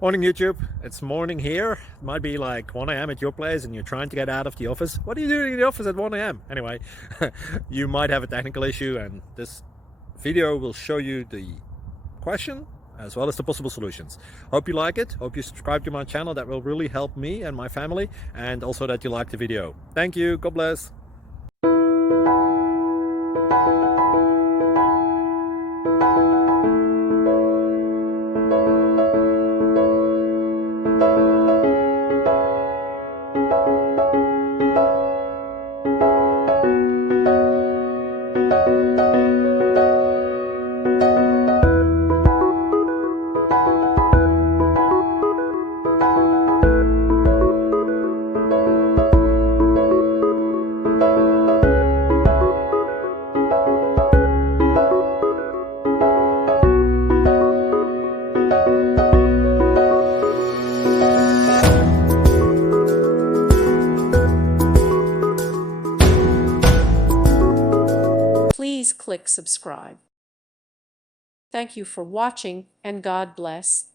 Morning YouTube, it's morning here. It might be like 1 a.m. at your place and you're trying to get out of the office. What are you doing in the office at 1 a.m.? Anyway, you might have a technical issue and this video will show you the question as well as the possible solutions. Hope you like it, hope you subscribe to my channel. That will really help me and my family, and also that you like the video. Thank you, God bless. Please click subscribe. Thank you for watching, and God bless.